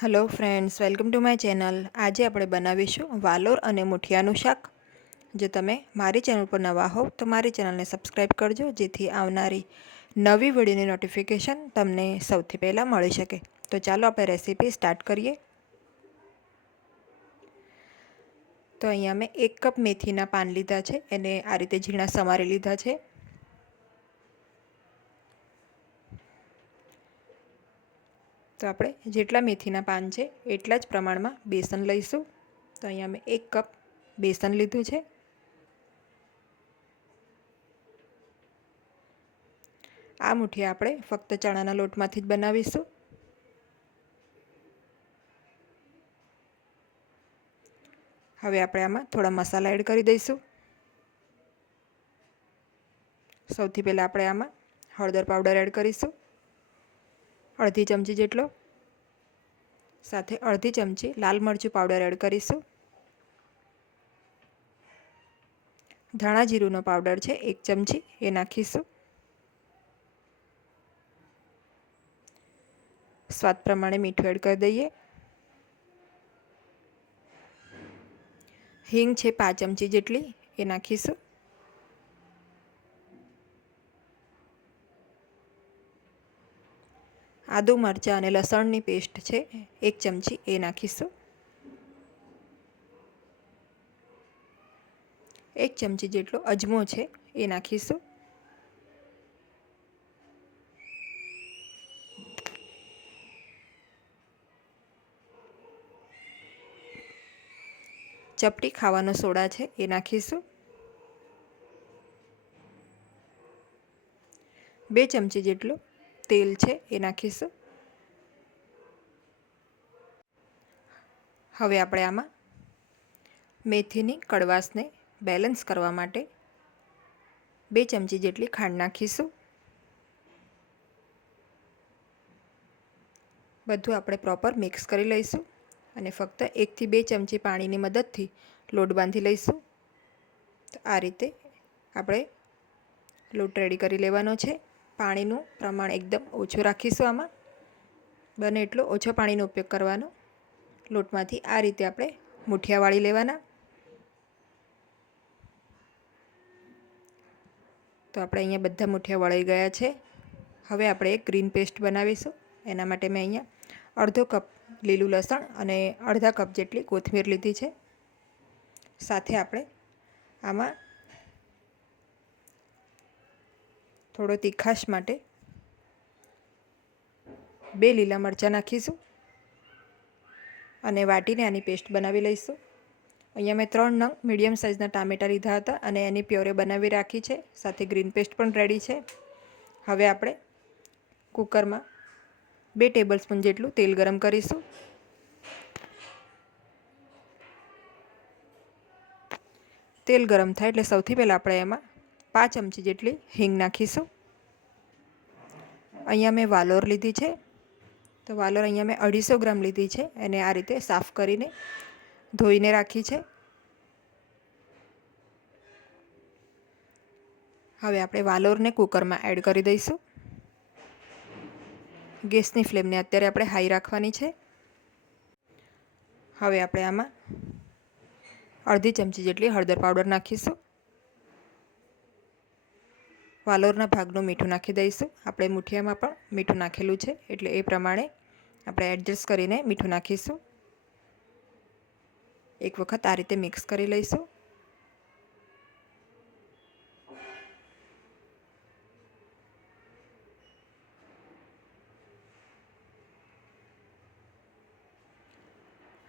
Hello friends welcome to my channel આજે આપણે બનાવીશું વાલોર અને મુઠિયાનું શાક. જો તમે મારી ચેનલ પર નવા હોવ, તો મારી ચેનલને સબસ્ક્રાઈબ કરજો, જેથી આવનારી નવી વિડીયોની નોટિફિકેશન તમને સૌથી પહેલાં મળી શકે. તો ચાલો આપણે રેસીપી સ્ટાર્ટ કરીએ. તો અહીંયા મેં એક કપ મેથીના પાન લીધા છે. એને આ રીતે ઝીણા સમારી લીધા છે. તો આપણે જેટલા મેથીના પાન છે એટલા જ પ્રમાણમાં બેસન લઈશું. તો અહીંયા મેં એક કપ બેસન લીધું છે. આ મુઠ્ઠી આપણે ફક્ત ચણાના લોટમાંથી જ બનાવીશું. હવે આપણે આમાં થોડા મસાલા એડ કરી દઈશું. સૌથી પહેલાં આપણે આમાં હળદર પાવડર એડ કરીશું. અડધી ચમચી જેટલો. સાથે અડધી ચમચી લાલ મરચું પાવડર એડ કરીશું. ધાણા જીરુંનો પાવડર છે, એક ચમચી એ નાખીશું. સ્વાદ પ્રમાણે મીઠું એડ કરી દઈએ. હિંગ છે, પાંચ ચમચી જેટલી એ નાખીશું. આદુ, મરચાં અને લસણની પેસ્ટ છે, એક ચમચી એ નાખીશું. એક ચમચી જેટલો અજમો છે, એ નાખીશું. ચપટી ખાવાનો સોડા છે, એ નાખીશું. બે ચમચી જેટલું તેલ છે, એ નાખીશું. હવે આપણે આમાં મેથીની કડવાશને બેલેન્સ કરવા માટે બે ચમચી જેટલી ખાંડ નાખીશું. બધું આપણે પ્રોપર મિક્સ કરી લઈશું અને ફક્ત એકથી બે ચમચી પાણીની મદદથી લોટ બાંધી લઈશું. તો આ રીતે આપણે લોટ રેડી કરી લેવાનો છે. પાણીનું પ્રમાણ એકદમ ઓછું રાખીશું આમાં. બને એટલો ઓછો પાણીનો ઉપયોગ કરવાનો. લોટમાંથી આ રીતે આપણે મુઠિયા વાળી લેવાના. તો આપણે અહીંયા બધા મુઠિયા વળાઈ ગયા છે. હવે આપણે એક ગ્રીન પેસ્ટ બનાવીશું. એના માટે મેં અહીંયા અડધો કપ લીલું લસણ અને અડધા કપ જેટલી કોથમીર લીધી છે. સાથે આપણે આમાં થોડો તીખાશ માટે બે લીલા મરચાં નાખીશું અને વાટીને આની પેસ્ટ બનાવી લઈશું. અહીંયા મેં ત્રણ નંગ મીડિયમ સાઇઝના ટામેટાં લીધા હતા અને એની પ્યોરે બનાવી રાખી છે, સાથે ગ્રીન પેસ્ટ પણ રેડી છે. હવે આપણે કુકરમાં બે ટેબલ સ્પૂન જેટલું તેલ ગરમ કરીશું. તેલ ગરમ થાય એટલે સૌથી પહેલાં આપણે એમાં પાંચ ચમચી જેટલી હિંગ નાખીશું. અહીંયા મેં વાલોર લીધી છે. તો વાલોર અહીંયા મેં અઢીસો ગ્રામ લીધી છે. એને આ રીતે સાફ કરીને ધોઈને રાખી છે. હવે આપણે વાલોરને કુકરમાં એડ કરી દઈશું. ગેસની ફ્લેમને અત્યારે આપણે હાઈ રાખવાની છે. હવે આપણે આમાં અડધી ચમચી જેટલી હળદર પાવડર નાખીશું. વાલોરના ભાગનું મીઠું નાખી દઈશું. આપણે મુઠિયામાં પણ મીઠું નાખેલું છે, એટલે એ પ્રમાણે આપણે એડજસ્ટ કરીને મીઠું નાખીશું. એક વખત આ રીતે મિક્સ કરી લઈશું.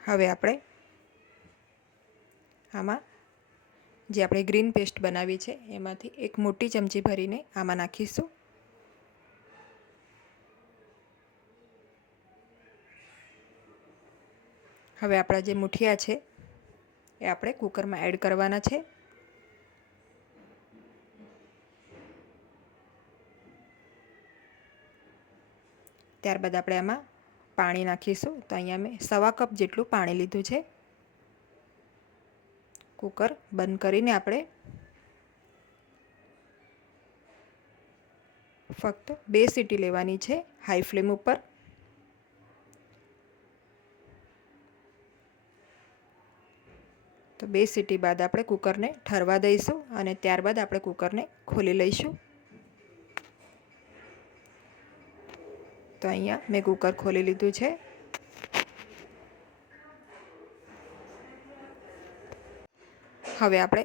હવે આપણે આમાં જે આપણે ગ્રીન પેસ્ટ બનાવી છે એમાંથી એક મોટી ચમચી ભરીને આમાં નાખીશું. હવે આપણા જે મુઠિયા છે, એ આપણે કુકરમાં એડ કરવાના છે. ત્યારબાદ આપણે આમાં પાણી નાખીશું. તો અહીંયા મેં સવા કપ જેટલું પાણી લીધું છે. કુકર બંધ કરીને આપણે ફક્ત બે સીટી લેવાની છે હાઈ ફ્લેમ ઉપર. તો બે સીટી બાદ આપણે કુકરને ઠરવા દઈશું અને ત્યારબાદ આપણે કુકરને ખોલી લઈશું. તો અહીંયા મેં કુકર ખોલી લીધું છે. હવે આપણે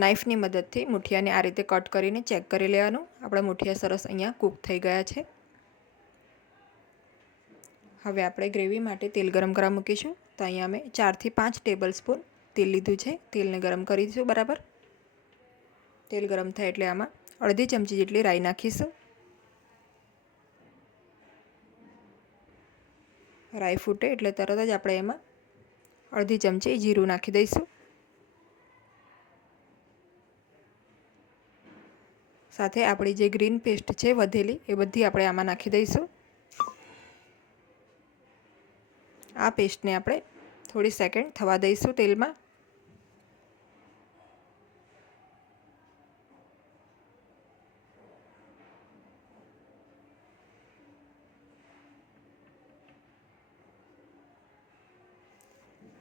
નાઈફની મદદથી મુઠિયાને આ રીતે કટ કરીને ચેક કરી લેવાનું. આપણા મુઠિયા સરસ અહીંયા કૂક થઈ ગયા છે. હવે આપણે ગ્રેવી માટે તેલ ગરમ કરવા મૂકીશું. તો અહીંયા અમે ચારથી પાંચ ટેબલ સ્પૂન તેલ લીધું છે. તેલને ગરમ કરી દઈશું બરાબર. તેલ ગરમ થાય એટલે આમાં અડધી ચમચી જેટલી રાઈ નાખીશું. રાઈ ફૂટે એટલે તરત જ આપણે એમાં અડધી ચમચી જીરું નાખી દઈશું. સાથે આપણી જે ગ્રીન પેસ્ટ છે વધેલી, એ બધી આપણે આમાં નાખી દઈશું. આ પેસ્ટને આપણે થોડી સેકન્ડ થવા દઈશું તેલમાં.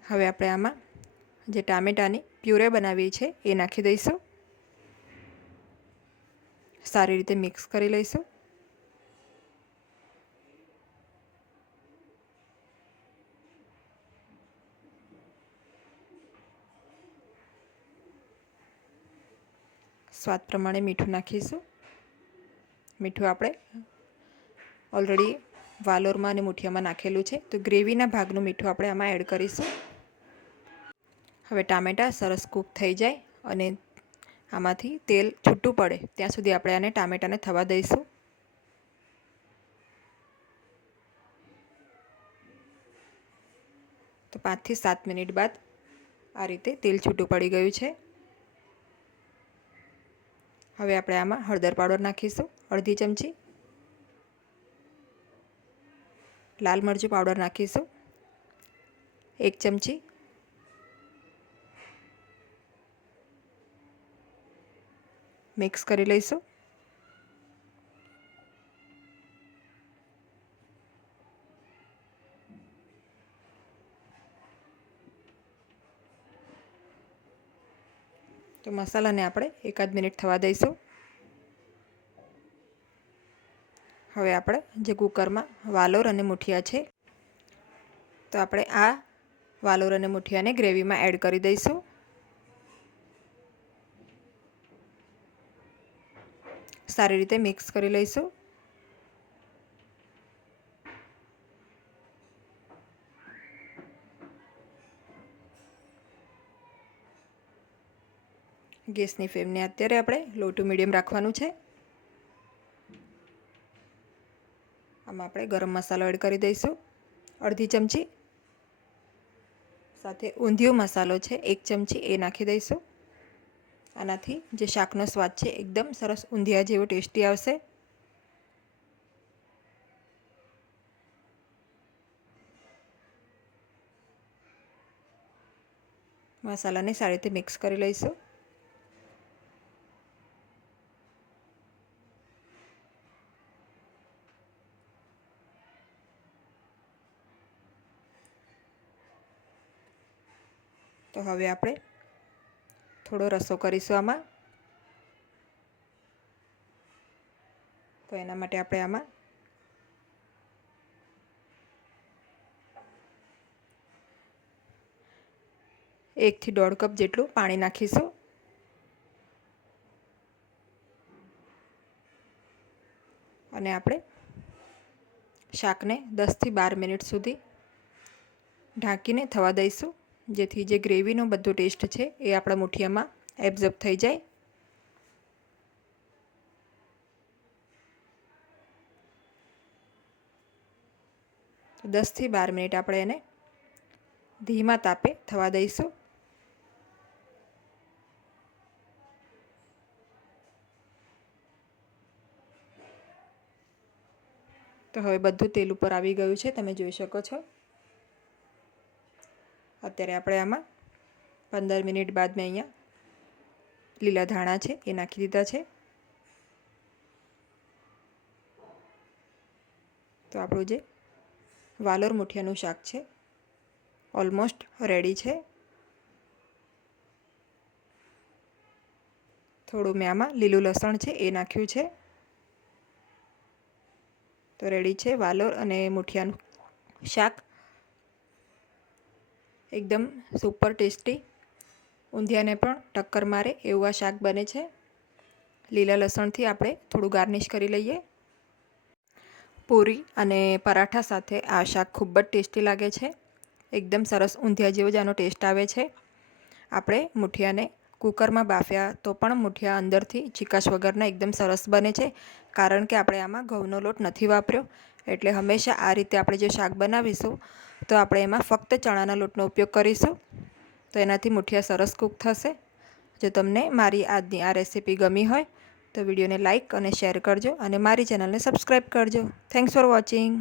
હવે આપણે આમાં જે ટામેટાની પ્યુરે બનાવી છે, એ નાખી દઈશું. સારી રીતે મિક્સ કરી લઈશું. સ્વાદ પ્રમાણે મીઠું નાખીશું. મીઠું આપણે ઓલરેડી વાલોરમાં અને મુઠિયામાં નાખેલું છે. તો ગ્રેવીના ભાગનું મીઠું આપણે આમાં એડ કરીશું. હવે ટામેટાં સરસ કૂક થઈ જાય અને આમાંથી તેલ છૂટું પડે, ત્યાં સુધી આપણે આને ટામેટાને થવા દઈશું. તો પાંચથી સાત મિનિટ બાદ આ રીતે તેલ છૂટું પડી ગયું છે. હવે આપણે આમાં હળદર પાવડર નાખીશું, અડધી ચમચી. લાલ મરચું પાવડર નાખીશું, એક ચમચી. મિક્સ કરી લઈશું. તો મસાલાને આપણે એકાદ મિનિટ થવા દઈશું. હવે આપણે જે કુકરમાં વાલોર અને મુઠિયા છે, તો આપણે આ વાલોર અને મુઠિયાને ગ્રેવીમાં એડ કરી દઈશું. સારી રીતે મિક્સ કરી લઈશું. ગેસની ફ્લેમને અત્યારે આપણે લો ટુ મીડિયમ રાખવાનું છે. આમાં આપણે ગરમ મસાલો એડ કરી દઈશું. અડધી ચમચી સાથે ઊંધિયો મસાલો છે, એક ચમચી એ નાખી દઈશું. આનાથી જે શાકનો સ્વાદ છે એકદમ સરસ ઊંધિયા જેવો ટેસ્ટી આવશે. મસાલાને સારી રીતે મિક્સ કરી લઈશું. તો હવે આપણે થોડો રસો કરીશું આમાં. તો એના માટે આપણે આમાં એકથી દોઢ કપ જેટલું પાણી નાખીશું. અને આપણે શાકને દસથી બાર મિનિટ સુધી ઢાંકીને થવા દઈશું. જેથી જે ગ્રેવીનો બધો ટેસ્ટ છે એ આપણા મુઠિયામાં એબ્ઝર્બ થઈ જાય. દસથી બાર મિનિટ આપણે એને ધીમા તાપે થવા દઈશું. તો હવે બધું તેલ ઉપર આવી ગયું છે, તમે જોઈ શકો છો. અત્યારે આપણે આમાં પંદર મિનિટ બાદ મેં અહીંયા લીલા ધાણા છે, એ નાખી દીધા છે. તો આપણું જે વાલોર મુઠિયાનું શાક છે, ઓલમોસ્ટ રેડી છે. થોડું મેં આમાં લીલું લસણ છે, એ નાખ્યું છે. તો રેડી છે વાલોર અને મુઠિયાનું શાક. એકદમ સુપર ટેસ્ટી. ઊંધિયાને પણ ટક્કર મારે એવું આ શાક બને છે. લીલા લસણથી આપણે થોડું ગાર્નિશ કરી લઈએ. પૂરી અને પરાઠા સાથે આ શાક ખૂબ જ ટેસ્ટી લાગે છે. એકદમ સરસ ઊંધિયા જેવો જ આનો ટેસ્ટ આવે છે. આપણે મુઠિયાને કુકરમાં બાફ્યા તો પણ મુઠિયા અંદરથી ચીકાશ વગરના એકદમ સરસ બને છે. કારણ કે આપણે આમાં ઘઉંનો લોટ નથી વાપર્યો. એટલે હંમેશા આ રીતે આપણે જે શાક બનાવીશું તો આપણે એમાં ફક્ત ચણાના લોટનો ઉપયોગ કરીશું. તો એનાથી મુઠિયા સરસ કૂક થશે. જો તમને મારી આજની આ રેસીપી ગમી હોય, તો વિડીયોને લાઇક અને શેર કરજો અને મારી ચેનલને સબસ્ક્રાઈબ કરજો. Thanks for watching.